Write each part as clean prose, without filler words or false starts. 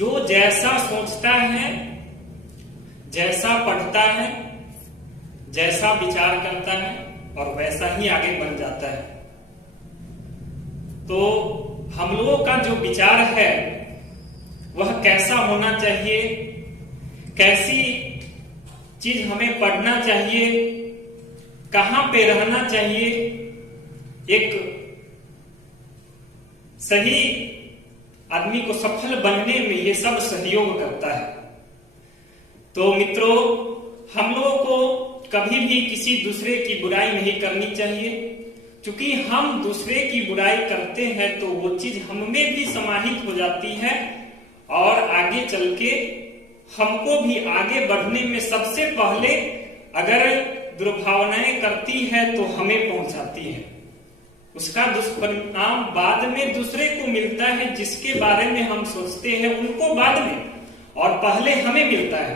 जो जैसा सोचता है, जैसा पढ़ता है, जैसा विचार करता है और वैसा ही आगे बन जाता है। तो हम लोगों का जो विचार है वह कैसा होना चाहिए, कैसी चीज हमें पढ़ना चाहिए, कहां पे रहना चाहिए, एक सही आदमी को सफल बनने में ये सब सहयोग करता है। तो मित्रों, हम लोगों को कभी भी किसी दूसरे की बुराई नहीं करनी चाहिए, क्योंकि हम दूसरे की बुराई करते हैं तो वो चीज हमें भी समाहित हो जाती है और आगे चल के हमको भी आगे बढ़ने में सबसे पहले अगर दुर्भावनाएं करती है तो हमें पहुंचाती है। उसका दुष्परिणाम बाद में दूसरे को मिलता है, जिसके बारे में हम सोचते हैं उनको बाद में, और पहले हमें मिलता है।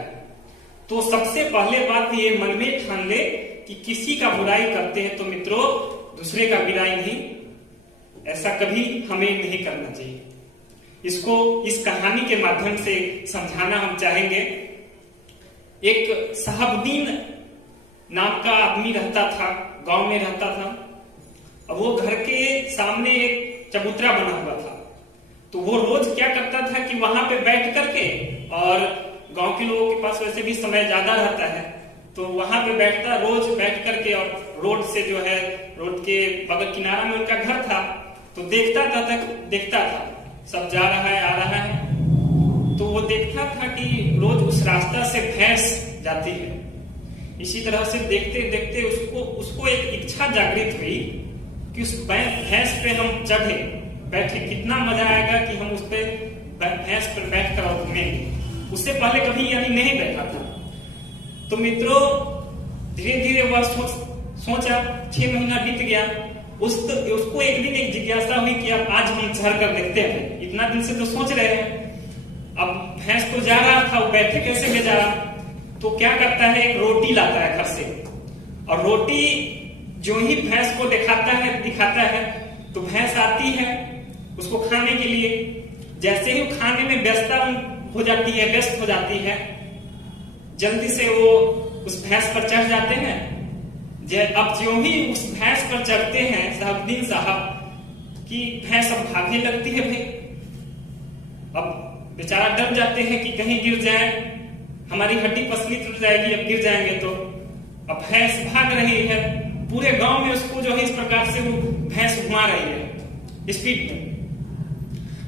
तो सबसे पहले बात ये मन में ठान ले कि किसी का बुराई करते हैं तो मित्रों दूसरे का बुराई नहीं, ऐसा कभी हमें नहीं करना चाहिए। इसको इस कहानी के माध्यम से समझाना हम चाहेंगे। एक साहबुद्दीन नाम का आदमी रहता था, गांव में रहता था। अब वो घर के सामने एक चबूतरा बना हुआ था, तो वो रोज क्या करता था कि वहां पे बैठ करके, और गांव के लोगों के पास वैसे भी समय ज्यादा रहता है, तो वहां पे बैठता रोज बैठ करके, और रोड से जो है रोड के बगल किनारा में उनका घर था, तो देखता था सब जा रहा है आ रहा है, तो वो देखता था कि रोज उस रास्ता से भैंस जाती है। इसी तरह से देखते देखते उसको एक इच्छा जागृत हुई कि उस भैंस पे हम चढ़े बैठे, कितना मजा आएगा कि हम उस पे भैंस पर बैठ कर घूमेंगे। उससे पहले कभी यानी नहीं बैठा था। तो मित्रों धीरे धीरे वह सोचा, 6 महीना बीत गया। उसको एक दिन एक जिज्ञासा हुई कि अब आज हम चढ़ कर देखते हैं, इतना दिन से तो सोच रहे हैं। अब भैंस तो जा रहा था, वो बैठे कैसे ले जा रहा, तो क्या करता है, एक रोटी लाता है घर से, और रोटी जो ही भैंस को दिखाता है तो भैंस आती है उसको खाने के लिए। जैसे ही खाने में व्यस्त हो जाती है, जल्दी से वो उस भैंस पर चढ़ जाते हैं। अब जो ही उस भैंस पर चढ़ते हैं साहबुद्दीन साहब की भैंस अब भागने लगती है। भाई अब बेचारा डर जाते हैं कि कहीं गिर जाए, हमारी हड्डी पसली टूट जाएगी, अब गिर जाएंगे तो। अब भैंस भाग रही है, पूरे गांव में उसको जो है इस प्रकार से वो भैंस घुमा रही है स्पीड में।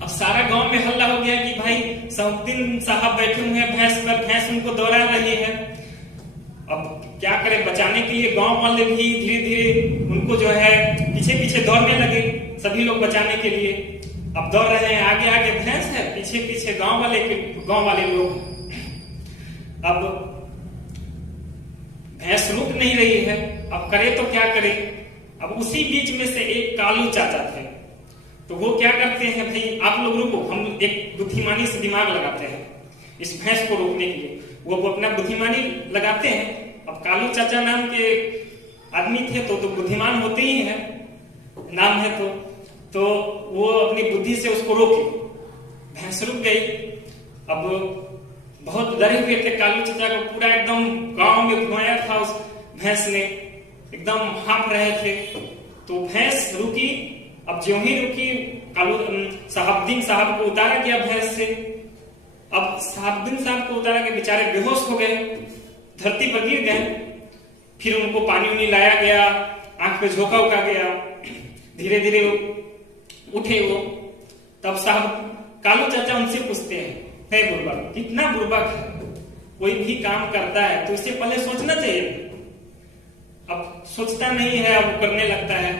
अब सारा गांव में हल्ला हो गया कि भाई साहबुद्दीन साहब बैठे हुए हैं भैंस पर, भैंस उनको दौड़ा रही है। अब क्या करें, बचाने के लिए गांव वाले भी धीरे धीरे उनको जो है पीछे पीछे दौड़ने लगे, सभी लोग बचाने के लिए। अब दौड़ रहे हैं, आगे आगे भैंस है, पीछे पीछे गांव वाले लोग। अब भैंस रुक नहीं रही है, अब करे तो क्या करे। अब उसी बीच में से एक कालू चाचा थे, तो वो क्या करते हैं, भाई आप लोग रुको, हम एक बुद्धिमानी से दिमाग लगाते हैं इस भैंस को रोकने के लिए। वो अपना बुद्धिमानी लगाते हैं। अब कालू चाचा नाम के आदमी थे तो बुद्धिमान होते ही हैं, नाम है तो वो अपनी बुद्धि से उसको रोके। भैंस रुक गई। अब बहुत डरे हुए थे कालू चाचा को, पूरा एकदम गांव में घुमाया था उस भैंस ने, एकदम हाँफ रहे थे। तो भैंस रुकी। अब जो ही रुकी, साहबुद्दीन साहब को उतारा गया भैंस से। अब साहबुद्दीन साहब को उतारा के बेचारे बेहोश हो गए, धरती पर गिर गए। फिर उनको पानी उनी लाया गया, आंख पे झोंका उका गया, धीरे धीरे उठे वो। तब साहब कालू चाचा उनसे पूछते हैं, हे बुर्बक, कितना बुर्बक है, कोई भी काम करता है तो इससे पहले सोचना चाहिए। अब सोचता नहीं है, अब करने लगता है,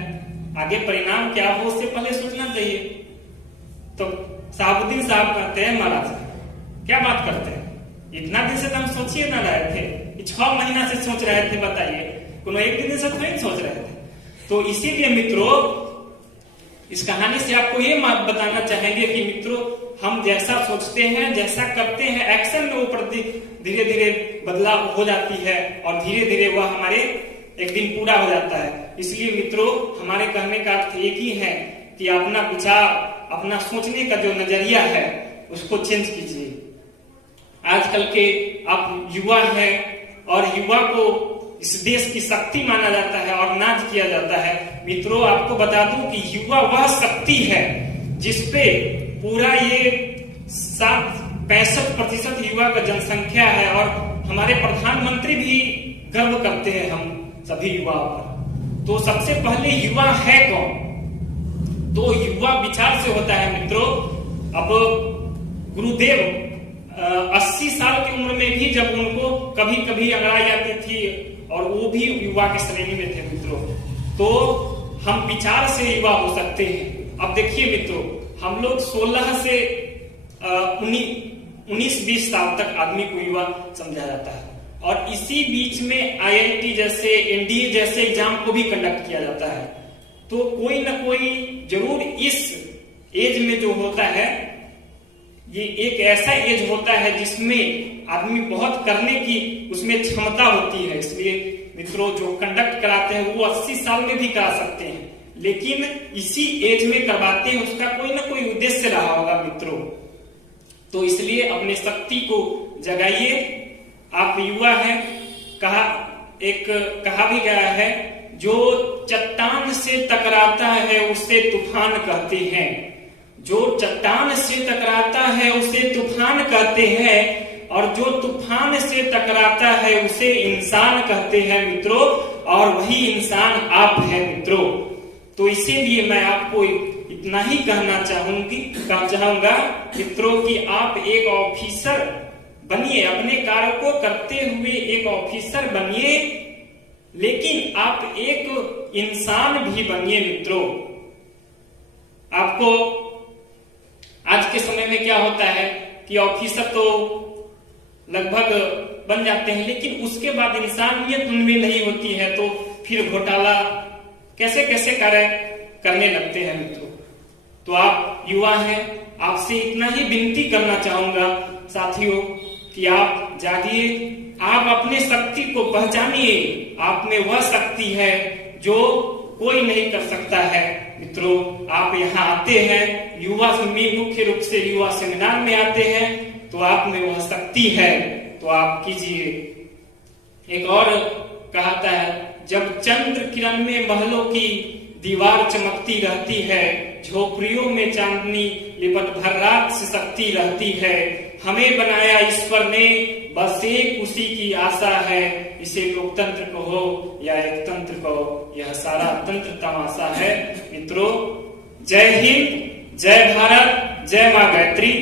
आगे परिणाम क्या हो उससे पहले सोचना चाहिए। तो साहबुद्दीन साहब कहते हैं, महाराज क्या बात करते हैं, इतना दिन से तो हम सोचिए ना रहे थे, 6 महीना से सोच रहे थे, बताइए, कोनो एक दिन से थोड़ी सोच रहे थे। तो इसीलिए मित्रों इस कहानी से आपको ये बताना चाहेंगे कि मित्रों हम जैसा सोचते हैं, जैसा करते हैं, एक्शन में वो प्रति धीरे धीरे बदलाव हो जाती है और धीरे धीरे वह हमारे एक दिन पूरा हो जाता है। इसलिए मित्रों हमारे कहने का अर्थ एक ही है कि अपना विचार, अपना सोचने का जो नजरिया है उसको चेंज कीजिए। आजकल के आप युवा हैं और युवा को इस देश की शक्ति माना जाता है और नाज किया जाता है। मित्रों, आपको बता दूं कि युवा वह शक्ति है जिसपे पूरा ये 65% युवा का जनसंख्या है और हमारे प्रधानमंत्री भी गर्व करते हैं हम सभी युवाओं पर। तो सबसे पहले युवा है कौन? तो युवा विचार से होता है मित्रों। अब गुरुदेव 80 साल की उम्र में भी जब उनको कभी कभी अंगड़ाई आती थी और वो भी युवा के श्रेणी में थे मित्रों। तो हम विचार से युवा हो सकते हैं। अब देखिए मित्रों, हम लोग 16 से 19-20 साल तक आदमी को युवा समझा जाता है और इसी बीच में IIT जैसे NDA जैसे एग्जाम को भी कंडक्ट किया जाता है। तो कोई ना कोई जरूर इस एज में जो होता है, ये एक ऐसा एज होता है जिसमें आदमी बहुत करने की उसमें क्षमता होती है। इसलिए मित्रों, जो कंडक्ट कराते हैं वो 80 साल में भी करा सकते हैं, लेकिन इसी एज में करवाते हैं, उसका कोई ना कोई उद्देश्य रहा होगा मित्रों। तो इसलिए अपने शक्ति को जगाइए। आप युवा हैं। कहा भी गया है, जो चट्टान से टकराता है उसे तूफान कहते हैं। जो चट्टान से टकराता है उसे तूफान कहते हैं और जो तूफान से टकराता है उसे इंसान कहते हैं मित्रों। और वही इंसान आप हैं मित्रों। तो इसीलिए मैं आपको इतना ही कहना चाहूंगा मित्रों कि आप एक ऑफिसर बनिए, अपने कार्य को करते हुए एक ऑफिसर बनिए, लेकिन आप एक इंसान भी बनिए मित्रों। आपको आज के समय में क्या होता है कि ऑफिसर तो लगभग बन जाते हैं, लेकिन उसके बाद इंसानियत उनमें नहीं होती है, तो फिर घोटाला कैसे कार्य करने लगते हैं मित्रों। तो आप युवा हैं, आपसे इतना ही विनती करना चाहूंगा साथियों कि आप जागिए, आप अपने शक्ति को पहचानिए। आप में वह शक्ति है जो कोई नहीं कर सकता है मित्रों। आप यहाँ आते हैं युवा में, मुख्य रूप से युवा सेमिनार में आते हैं, तो आप में वह शक्ति है, तो आप कीजिए। एक और कहता है, जब चंद्र किरण में महलों की दीवार चमकती रहती है, झोपड़ियों में चांदनी लिपट भर रात से सकती रहती है। हमें बनाया ईश्वर ने, बस एक उसी की आशा है। इसे लोकतंत्र कहो या एक तंत्र कहो, यह सारा तंत्र तमाशा है मित्रों। जय हिंद, जय भारत, जय मां गायत्री।